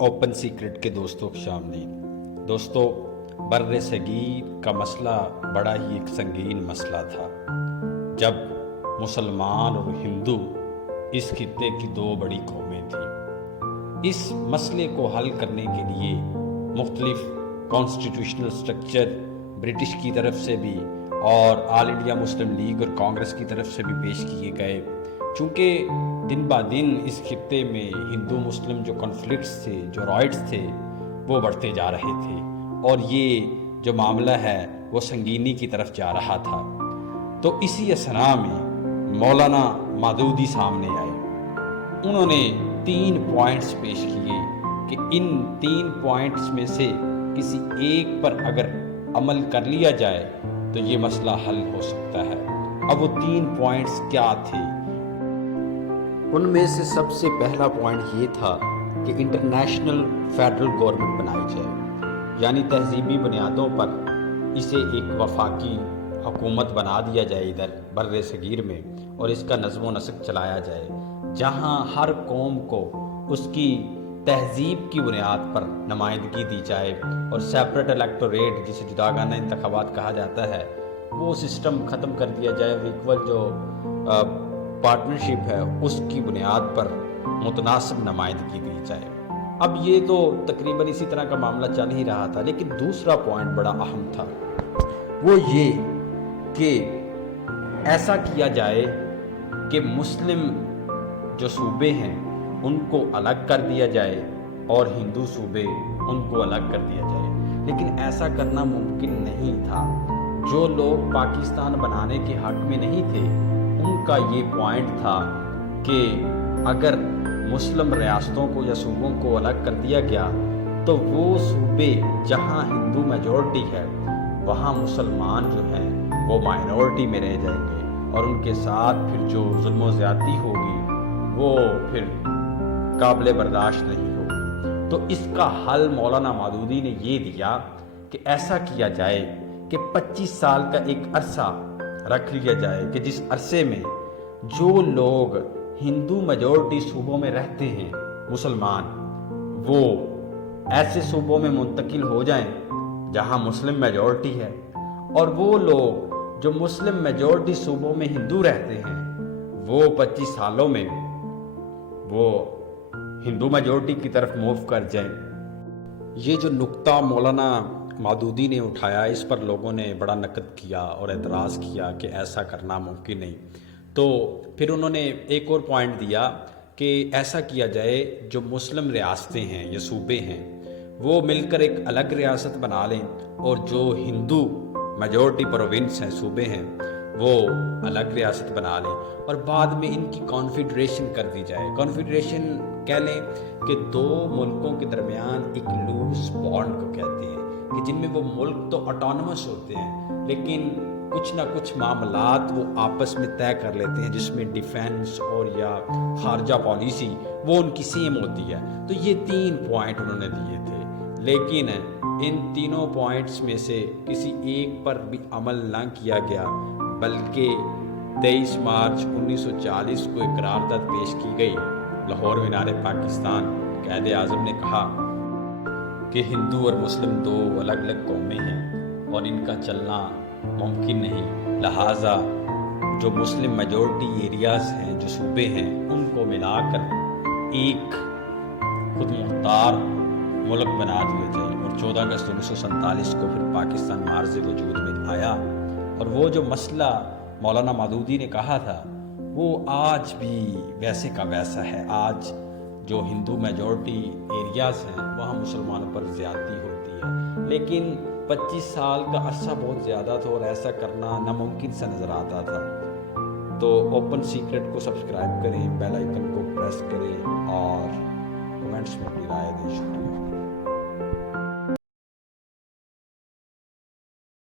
Open secret کے دوستوں خوش آمدید۔ دوستو، بر صغیر کا مسئلہ بڑا ہی ایک سنگین مسئلہ تھا جب مسلمان اور ہندو اس خطے کی دو بڑی قومیں تھیں۔ اس مسئلے کو حل کرنے کے لیے مختلف کانسٹیٹیوشنل سٹرکچر برٹش کی طرف سے بھی اور آل انڈیا مسلم لیگ اور کانگریس کی طرف سے بھی پیش کیے گئے، چونکہ دن با دن اس خطے میں ہندو مسلم جو کنفلکٹس تھے، جو رائٹس تھے، وہ بڑھتے جا رہے تھے اور یہ جو معاملہ ہے وہ سنگینی کی طرف جا رہا تھا۔ تو اسی اثنا میں مولانا مودودی سامنے آئے۔ انہوں نے 3 پوائنٹس پیش کیے کہ ان 3 پوائنٹس میں سے کسی ایک پر اگر عمل کر لیا جائے تو یہ مسئلہ حل ہو سکتا ہے۔ اب وہ 3 پوائنٹس کیا تھے؟ ان میں سے سب سے پہلا پوائنٹ یہ تھا کہ انٹرنیشنل فیڈرل گورنمنٹ بنائی جائے، یعنی تہذیبی بنیادوں پر اسے ایک وفاقی حکومت بنا دیا جائے ادھر بر صغیر میں، اور اس کا نظم و نسق چلایا جائے، جہاں ہر قوم کو اس کی تہذیب کی بنیاد پر نمائندگی دی جائے، اور سیپریٹ الیکٹوریٹ جسے جداگانہ انتخابات کہا جاتا ہے وہ سسٹم ختم کر دیا جائے، اور ایکول جو پارٹنرشپ ہے اس کی بنیاد پر متناسب نمائندگی دی جائے۔ اب یہ تو تقریباً اسی طرح کا معاملہ چل ہی رہا تھا، لیکن دوسرا پوائنٹ بڑا اہم تھا، وہ یہ کہ ایسا کیا جائے کہ مسلم جو صوبے ہیں ان کو الگ کر دیا جائے اور ہندو صوبے ان کو الگ کر دیا جائے۔ لیکن ایسا کرنا ممکن نہیں تھا۔ جو لوگ پاکستان بنانے کے حق میں نہیں تھے ان کا یہ پوائنٹ تھا کہ اگر مسلم ریاستوں کو یا صوبوں کو الگ کر دیا گیا تو وہ صوبے جہاں ہندو میجورٹی ہے وہاں مسلمان جو ہیں وہ مائنورٹی میں رہ جائیں گے، اور ان کے ساتھ پھر جو ظلم و زیادتی ہوگی وہ پھر قابل برداشت نہیں ہوگی۔ تو اس کا حل مولانا مودودی نے یہ دیا کہ ایسا کیا جائے کہ 25 سال کا ایک عرصہ رکھ لیا جائے کہ جس عرصے میں جو لوگ ہندو میجورٹی صوبوں میں رہتے ہیں مسلمان، وہ ایسے صوبوں میں منتقل ہو جائیں جہاں مسلم میجورٹی ہے، اور وہ لوگ جو مسلم میجورٹی صوبوں میں ہندو رہتے ہیں وہ 25 سالوں میں وہ ہندو میجورٹی کی طرف موو کر جائیں۔ یہ جو نقطہ مولانا مودودی نے اٹھایا اس پر لوگوں نے بڑا نقد کیا اور اعتراض کیا کہ ایسا کرنا ممکن نہیں۔ تو پھر انہوں نے ایک اور پوائنٹ دیا کہ ایسا کیا جائے جو مسلم ریاستیں ہیں یا صوبے ہیں وہ مل کر ایک الگ ریاست بنا لیں، اور جو ہندو میجورٹی پروونس ہیں، صوبے ہیں، وہ الگ ریاست بنا لیں، اور بعد میں ان کی کانفیڈریشن کر دی جائے۔ کانفیڈریشن کہہ لیں کہ 2 ملکوں کے درمیان ایک لوز بانڈ کو کہتے ہیں، کہ جن میں وہ ملک تو آٹونومس ہوتے ہیں لیکن کچھ نہ کچھ معاملات وہ آپس میں طے کر لیتے ہیں، جس میں ڈیفینس اور یا خارجہ پالیسی وہ ان کی سیم ہوتی ہے۔ تو یہ 3 پوائنٹ انہوں نے دیے تھے، لیکن ان تینوں پوائنٹس میں سے کسی ایک پر بھی عمل نہ کیا گیا، بلکہ 23 مارچ 1940 کو ایک قرارداد پیش کی گئی لاہور مینار پاکستان۔ قائد اعظم نے کہا کہ ہندو اور مسلم 2 الگ الگ قومیں ہیں اور ان کا چلنا ممکن نہیں، لہٰذا جو مسلم میجورٹی ایریاز ہیں، جو صوبے ہیں، ان کو ملا کر ایک خود مختار ملک بنا دیا جائے۔ اور 14 اگست 1947 کو پھر پاکستان معرض وجود میں آیا، اور وہ جو مسئلہ مولانا مودودی نے کہا تھا وہ آج بھی ویسے کا ویسا ہے۔ آج جو ہندو میجورٹی ایریاز ہیں وہاں مسلمانوں پر زیادتی ہوتی ہے، لیکن 25 سال کا عرصہ بہت زیادہ تھا اور ایسا کرنا ناممکن سا نظر آتا تھا۔ تو اوپن سیکرٹ کو سبسکرائب کریں، بیل آئیکن کو پریس کریں اور کمنٹس میں اپنی رائے دیں۔ شکریہ۔